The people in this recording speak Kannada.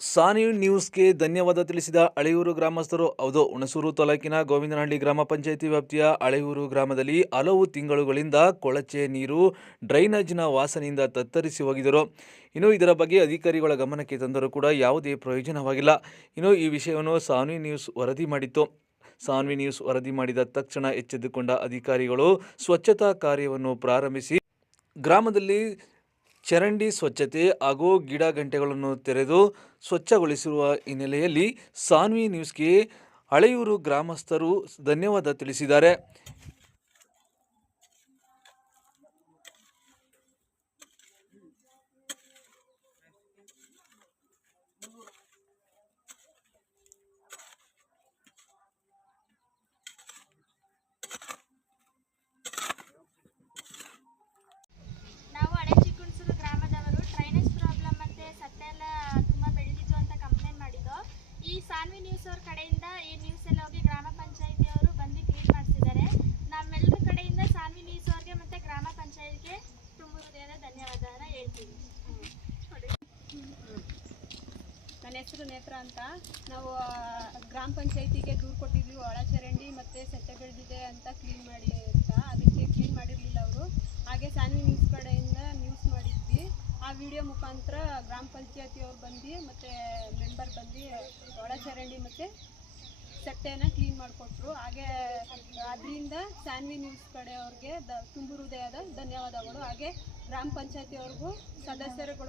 ಸಾನಿ ನ್ಯೂಸ್ಗೆ ಧನ್ಯವಾದ ತಿಳಿಸಿದ ಅಳೆಯೂರು ಗ್ರಾಮಸ್ಥರು. ಹೌದು, ಹುಣಸೂರು ತಾಲೂಕಿನ ಗೋವಿಂದನಹಳ್ಳಿ ಗ್ರಾಮ ಪಂಚಾಯಿತಿ ವ್ಯಾಪ್ತಿಯ ಅಳೆಯೂರು ಗ್ರಾಮದಲ್ಲಿ ಹಲವು ತಿಂಗಳುಗಳಿಂದ ಕೊಳಚೆ ನೀರು ಡ್ರೈನೇಜ್ನ ವಾಸನೆಯಿಂದ ತತ್ತರಿಸಿ ಹೋಗಿದ್ದರು. ಇನ್ನು ಇದರ ಬಗ್ಗೆ ಅಧಿಕಾರಿಗಳ ಗಮನಕ್ಕೆ ತಂದರೂ ಕೂಡ ಯಾವುದೇ ಪ್ರಯೋಜನವಾಗಿಲ್ಲ. ಇನ್ನು ಈ ವಿಷಯವನ್ನು ಸಾನ್ವಿ ನ್ಯೂಸ್ ವರದಿ ಮಾಡಿತ್ತು. ಸಾನ್ವಿ ನ್ಯೂಸ್ ವರದಿ ಮಾಡಿದ ತಕ್ಷಣ ಎಚ್ಚೆತ್ತುಕೊಂಡ ಅಧಿಕಾರಿಗಳು ಸ್ವಚ್ಛತಾ ಕಾರ್ಯವನ್ನು ಪ್ರಾರಂಭಿಸಿ ಗ್ರಾಮದಲ್ಲಿ ಚರಂಡಿ ಸ್ವಚ್ಛತೆ ಹಾಗೂ ಗಿಡ ಗಂಟೆಗಳನ್ನು ತೆರೆದು ಸ್ವಚ್ಛಗೊಳಿಸಿರುವ ಹಿನ್ನೆಲೆಯಲ್ಲಿ ಸಾನ್ವಿ ನ್ಯೂಸ್ಗೆ ಅಳೆಯೂರು ಗ್ರಾಮಸ್ಥರು ಧನ್ಯವಾದ ತಿಳಿಸಿದ್ದಾರೆ. ನಾವು ಹಳೆ ಚಿಕ್ಕುಣಸೂರು ಗ್ರಾಮದವರು ಡ್ರೈನೇಜ್ ಪ್ರಾಬ್ಲಮ್ ಮತ್ತೆ ಸತ್ತೆ ಎಲ್ಲ ತುಂಬ ಬೆಳೆದಿತ್ತು ಅಂತ ಕಂಪ್ಲೇಂಟ್ ಮಾಡಿದ್ದು. ಈ ಸಾನ್ವಿ ನ್ಯೂಸ್ ಅವ್ರ ಕಡೆಯಿಂದ ಈ ನ್ಯೂಸ್ ಎಲ್ಲ ಹೋಗಿ ಗ್ರಾಮ ಪಂಚಾಯಿತಿಯವರು ಬಂದು ಕ್ಲೀನ್ ಮಾಡಿಸಿದ್ದಾರೆ. ನಮ್ಮೆಲ್ಲರ ಕಡೆಯಿಂದ ಸಾನ್ವಿ ನ್ಯೂಸ್ ಅವ್ರಿಗೆ ಮತ್ತೆ ಗ್ರಾಮ ಪಂಚಾಯತ್ಗೆ ತುಂಬ ಹೃದಯದ ಧನ್ಯವಾದನ ಹೇಳ್ತೀವಿ. ನನ್ನ ಹೆಸರು ನೇತ್ರ ಅಂತ. ನಾವು ಗ್ರಾಮ ಪಂಚಾಯತಿಗೆ ದೂರು ಕೊಟ್ಟಿದ್ವಿ, ಒಳ ಚರಂಡಿ ಮತ್ತು ಸೆತ್ತೆ ಬೆಳೆದಿದೆ ಅಂತ ಕ್ಲೀನ್ ಮಾಡಿ ಅಂತ. ಅದಕ್ಕೆ ಕ್ಲೀನ್ ಮಾಡಿರಲಿಲ್ಲ ಅವರು. ಹಾಗೆ ಸಾನ್ವಿ ನ್ಯೂಸ್ ಕಡೆಯಿಂದ ನ್ಯೂಸ್ ಮಾಡಿದ್ವಿ. ಆ ವಿಡಿಯೋ ಮುಖಾಂತರ ಗ್ರಾಮ ಪಂಚಾಯತಿಯವ್ರು ಬಂದು ಮತ್ತು ಮೆಂಬರ್ ಬಂದು ಒಳ ಚರಂಡಿ ಮತ್ತು ಸೆಟ್ಟೆನ ಕ್ಲೀನ್ ಮಾಡಿಕೊಟ್ರು. ಹಾಗೆ ಅದರಿಂದ ಸಾನ್ವಿ ನ್ಯೂಸ್ ಕಡೆಯವ್ರಿಗೆ ತುಂಬ ಹೃದಯದ ಧನ್ಯವಾದಗಳು. ಹಾಗೆ ಗ್ರಾಮ ಪಂಚಾಯತಿಯವ್ರಿಗೂ ಸದಸ್ಯರುಗಳು